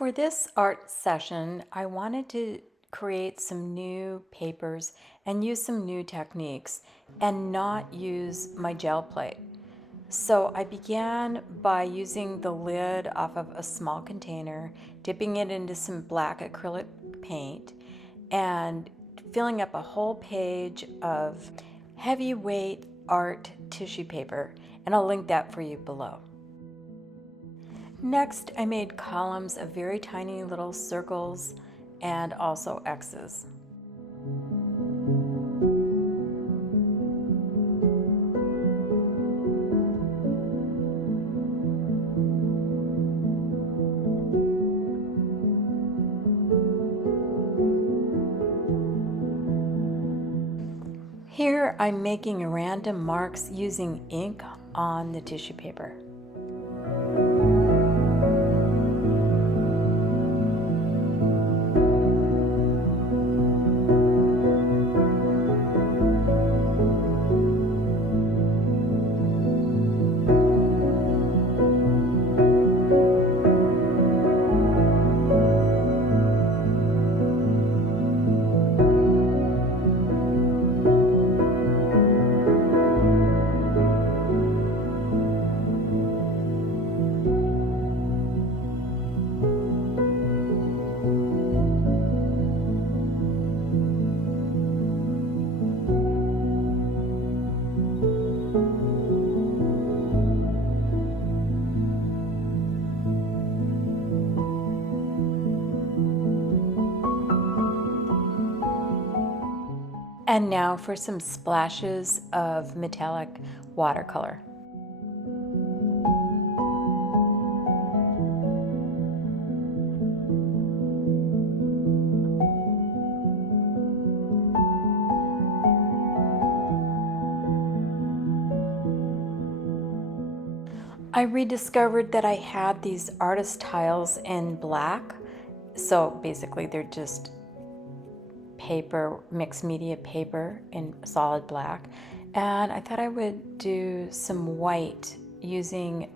For this art session, I wanted to create some new papers and use some new techniques and not use my gel plate. So I began by using the lid off of a small container, dipping it into some black acrylic paint, and filling up a whole page of heavyweight art tissue paper, and I'll link that for you below. Next, I made columns of very tiny little circles and also X's. Here I'm making random marks using ink on the tissue paper. And now for some splashes of metallic watercolor. I rediscovered that I had these artist tiles in black. So basically they're just paper, mixed media paper in solid black. And I thought I would do some white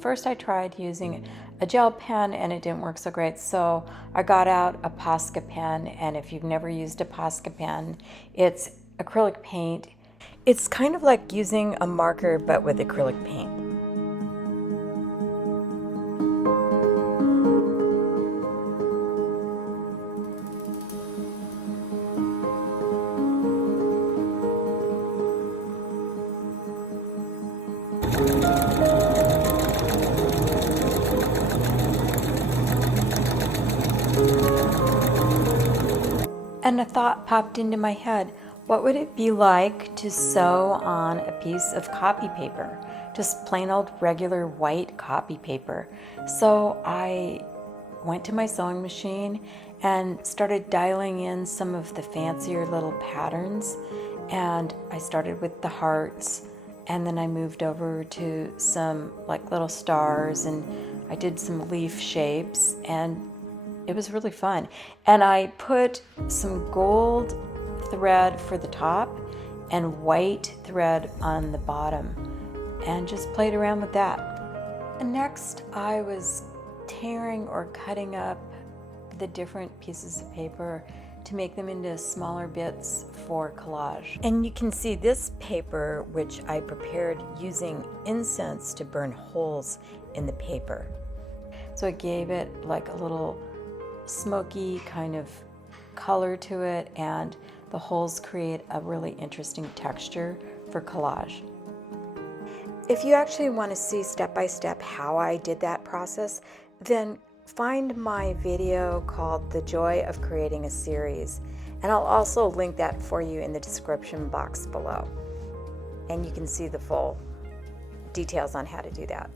first I tried using a gel pen and it didn't work so great. So I got out a Posca pen, and if you've never used a Posca pen, it's acrylic paint. It's kind of like using a marker but with acrylic paint. And a thought popped into my head. What would it be like to sew on a piece of copy paper? Just plain old regular white copy paper. So I went to my sewing machine and started dialing in some of the fancier little patterns. And I started with the hearts, and then I moved over to some like little stars, and I did some leaf shapes, and it was really fun. And I put some gold thread for the top and white thread on the bottom and just played around with that. And next I was tearing or cutting up the different pieces of paper to make them into smaller bits for collage. And you can see this paper, which I prepared using incense to burn holes in the paper. So it gave it like a little smoky kind of color to it, and the holes create a really interesting texture for collage. If you actually want to see step by step how I did that process, then find my video called The Joy of Creating a Series, and I'll also link that for you in the description box below, and you can see the full details on how to do that.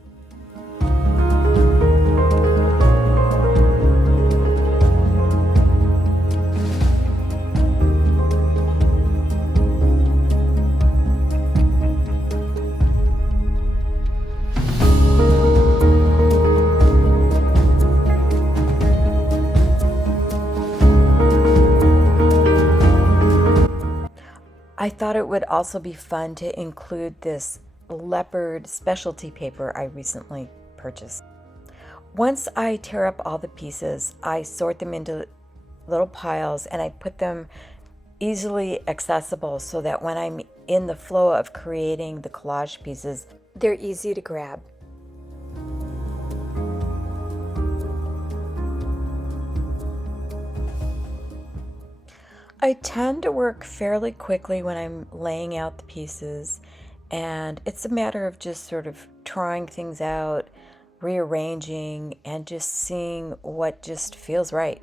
I thought it would also be fun to include this leopard specialty paper I recently purchased. Once I tear up all the pieces, I sort them into little piles and I put them easily accessible so that when I'm in the flow of creating the collage pieces, they're easy to grab. I tend to work fairly quickly when I'm laying out the pieces, and it's a matter of just sort of trying things out, rearranging, and just seeing what just feels right.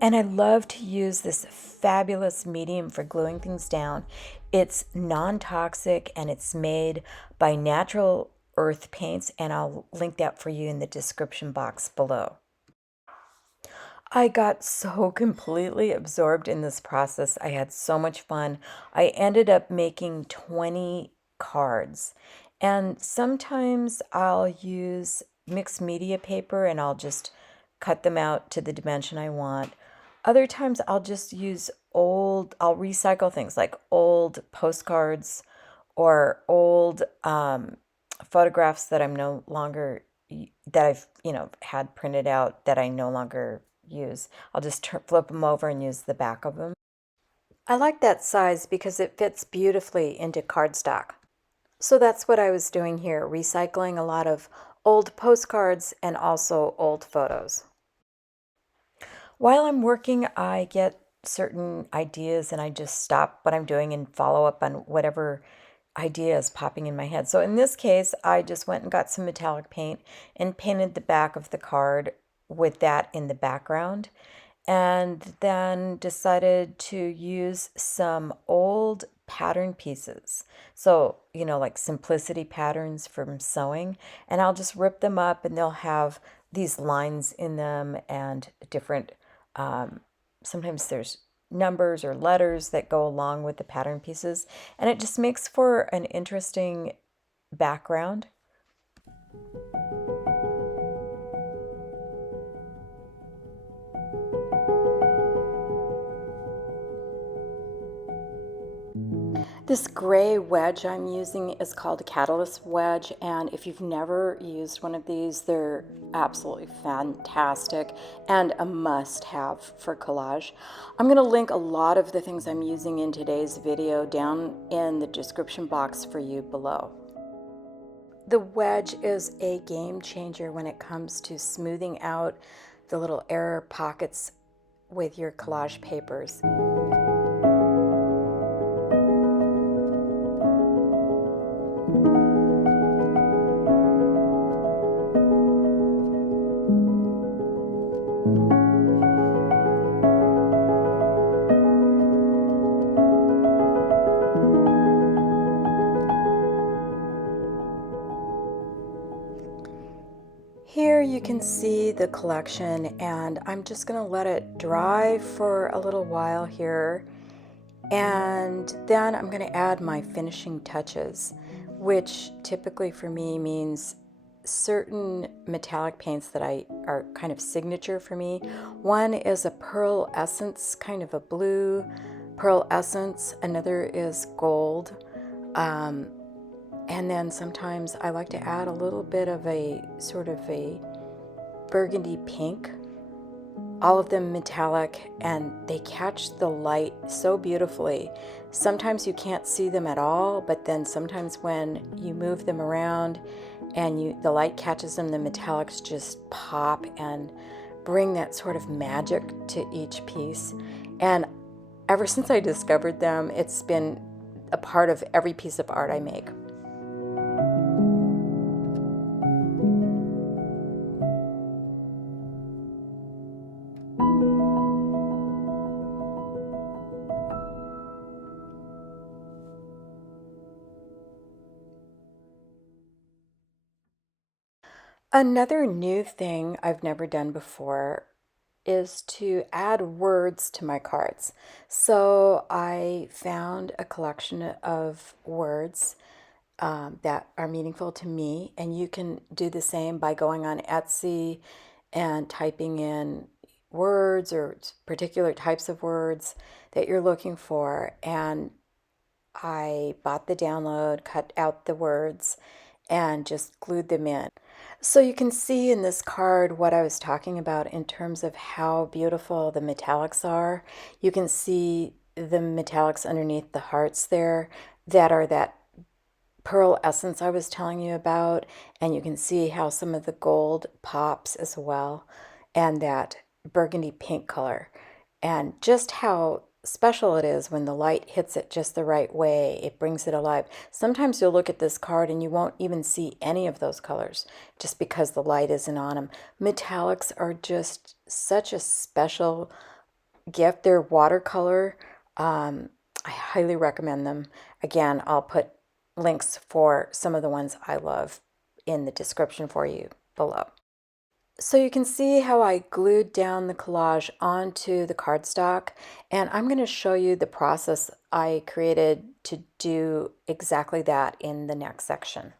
And I love to use this fabulous medium for gluing things down. It's non-toxic and it's made by Natural Earth Paints, and I'll link that for you in the description box below. I got so completely absorbed in this process. I had so much fun. I ended up making 20 cards. And sometimes I'll use mixed media paper and I'll just cut them out to the dimension I want. Other times I'll just use I'll recycle things like old postcards or old photographs that I'm no longer, that I've, had printed out that I no longer use. I'll just flip them over and use the back of them. I like that size because it fits beautifully into cardstock. So that's what I was doing here, recycling a lot of old postcards and also old photos. While I'm working, I get certain ideas and I just stop what I'm doing and follow up on whatever idea is popping in my head. So in this case, I just went and got some metallic paint and painted the back of the card with that in the background, and then decided to use some old pattern pieces. So, like simplicity patterns from sewing, and I'll just rip them up and they'll have these lines in them and different, sometimes there's numbers or letters that go along with the pattern pieces, and it just makes for an interesting background. This gray wedge I'm using is called a Catalyst wedge, and if you've never used one of these, they're absolutely fantastic and a must-have for collage. I'm going to link a lot of the things I'm using in today's video down in the description box for you below. The wedge is a game changer when it comes to smoothing out the little error pockets with your collage papers. Here you can see the collection, and I'm just going to let it dry for a little while here, and then I'm going to add my finishing touches, which typically for me means certain metallic paints that are kind of signature for me. One is a pearl essence, kind of a blue pearl essence. Another is gold. And then sometimes I like to add a little bit of a sort of a burgundy pink, all of them metallic, and they catch the light so beautifully. Sometimes you can't see them at all, but then sometimes when you move them around and the light catches them, the metallics just pop and bring that sort of magic to each piece. And ever since I discovered them, it's been a part of every piece of art I make. Another new thing I've never done before is to add words to my cards. So I found a collection of words that are meaningful to me, and you can do the same by going on Etsy and typing in words or particular types of words that you're looking for. And I bought the download, cut out the words, and just glued them in. So you can see in this card what I was talking about in terms of how beautiful the metallics are. You can see the metallics underneath the hearts there that are that pearl essence I was telling you about, and you can see how some of the gold pops as well, and that burgundy pink color, and just how special it is when the light hits it just the right way. It brings it alive. Sometimes you'll look at this card and you won't even see any of those colors just because the light isn't on them. Metallics are just such a special gift. They're watercolor. I highly recommend them. Again, I'll put links for some of the ones I love in the description for you below. So you can see how I glued down the collage onto the cardstock, and I'm going to show you the process I created to do exactly that in the next section.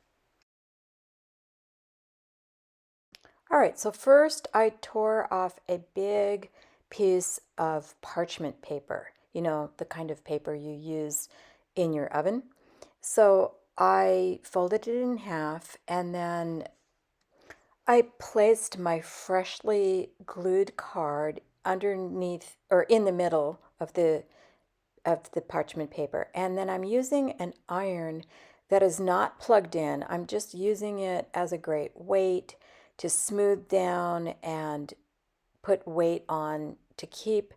All right, so first I tore off a big piece of parchment paper, you know, the kind of paper you use in your oven. So I folded it in half, and then I placed my freshly glued card underneath or in the middle of the parchment paper. And then I'm using an iron that is not plugged in. I'm just using it as a great weight to smooth down and put weight on to keep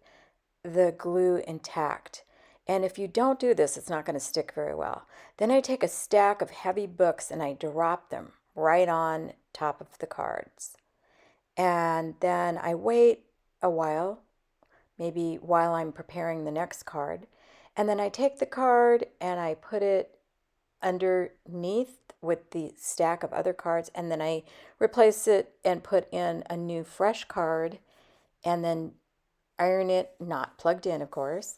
the glue intact. And if you don't do this, it's not going to stick very well. Then I take a stack of heavy books and I drop them right on top of the cards. And then I wait a while, maybe while I'm preparing the next card. And then I take the card and I put it underneath with the stack of other cards, and then I replace it and put in a new fresh card, and then iron it, not plugged in, of course,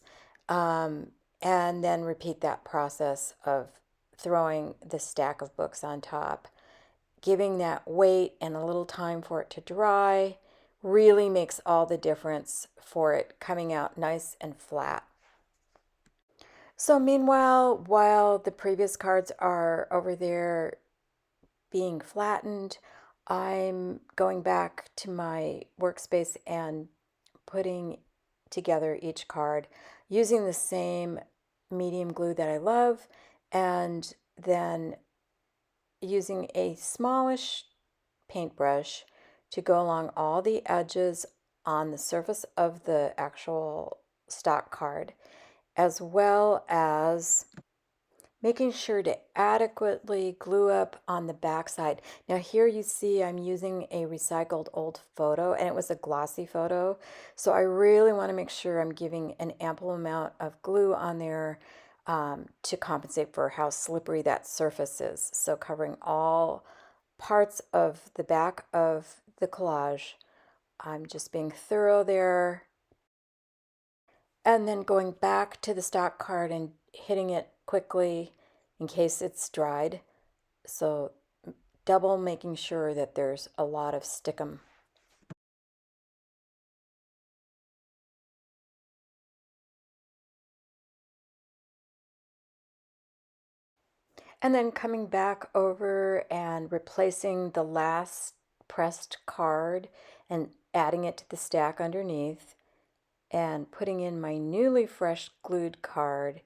and then repeat that process of throwing the stack of books on top. Giving that weight and a little time for it to dry really makes all the difference for it coming out nice and flat. So meanwhile, while the previous cards are over there being flattened, I'm going back to my workspace and putting together each card using the same medium glue that I love, and then using a smallish paintbrush to go along all the edges on the surface of the actual stock card, as well as making sure to adequately glue up on the back side. Now here you see I'm using a recycled old photo, and it was a glossy photo, so I really want to make sure I'm giving an ample amount of glue on there to compensate for how slippery that surface is. So covering all parts of the back of the collage. I'm just being thorough there, and then going back to the stock card and hitting it quickly in case it's dried. So double making sure that there's a lot of stickum. And then coming back over and replacing the last pressed card and adding it to the stack underneath, and putting in my newly fresh glued card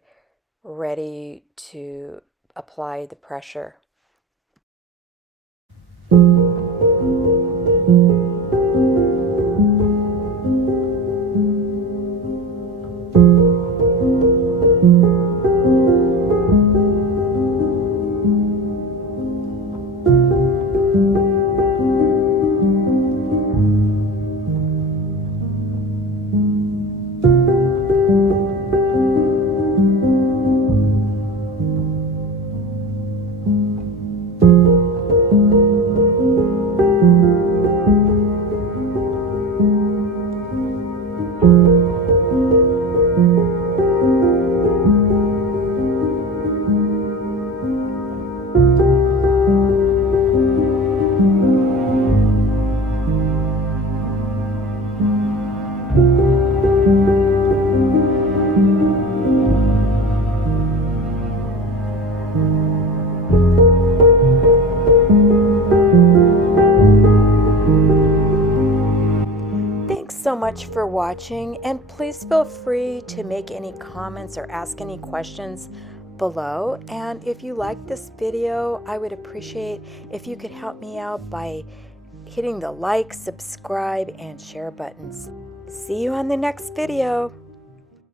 ready to apply the pressure. so much for watching, and please feel free to make any comments or ask any questions below. And if you like this video, I would appreciate if you could help me out by hitting the like, subscribe, and share buttons. See you on the next video.